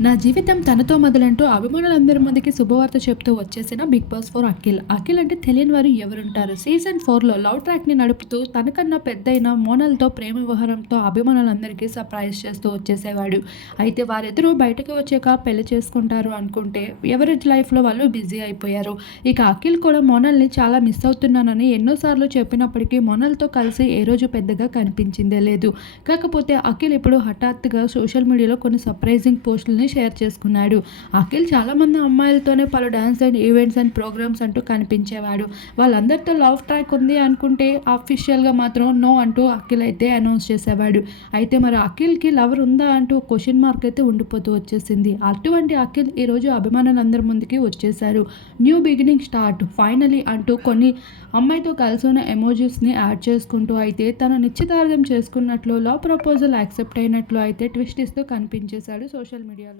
నా జీవితం తనతో మొదలంటూ అభిమానులందరి మందికి శుభవార్త చెప్తూ వచ్చేసిన big boss four Akhil. Akhil అంటే తెలియని వారు ఎవరుంటారు? సీజన్ ఫోర్లో లవ్ ట్రాక్ని నడుపుతూ తనకన్నా పెద్దయిన మోనల్తో ప్రేమ వ్యవహారంతో అభిమానులందరికీ సర్ప్రైజ్ చేస్తూ వచ్చేసేవాడు. అయితే వారిద్దరూ బయటకు వచ్చాక పెళ్ళి చేసుకుంటారు అనుకుంటే ఎవరేజ్ లైఫ్లో వాళ్ళు బిజీ అయిపోయారు. ఇక అఖిల్ కూడా మోనల్ని చాలా మిస్ అవుతున్నానని ఎన్నోసార్లు చెప్పినప్పటికీ మోనల్తో కలిసి ఏ రోజు పెద్దగా కనిపించిందే లేదు. కాకపోతే అఖిల్ ఇప్పుడు హఠాత్తుగా సోషల్ మీడియాలో కొన్ని సర్ప్రైజింగ్ పోస్టులని షేర్ చేసుకున్నాడు. అఖిల్ చాలామంది అమ్మాయిలతోనే పలు dance and events and programmes అంటూ కనిపించేవాడు. వాళ్ళందరితో లవ్ ట్రాక్ ఉంది అనుకుంటే అఫీషియల్గా మాత్రం నో అంటూ అఖిల్ అయితే అనౌన్స్ చేసేవాడు. అయితే మరి అఖిల్కి లవర్ ఉందా అంటూ క్వశ్చన్ మార్క్ అయితే ఉండిపోతూ వచ్చేసింది. అటువంటి అఖిల్ ఈరోజు అభిమానులందరి ముందుకి వచ్చేసారు న్యూ బిగినింగ్ స్టార్ట్ ఫైనలీ అంటూ కొన్ని అమ్మాయితో కలిసి ఉన్న ఎమోజీస్ని యాడ్ చేసుకుంటూ అయితే తన నిశ్చితార్థం చేసుకున్నట్లు లవ్ ప్రపోజల్ యాక్సెప్ట్ అయినట్లు అయితే ట్విస్ట్ ఇస్తూ కనిపించేశాడు సోషల్ మీడియాలో.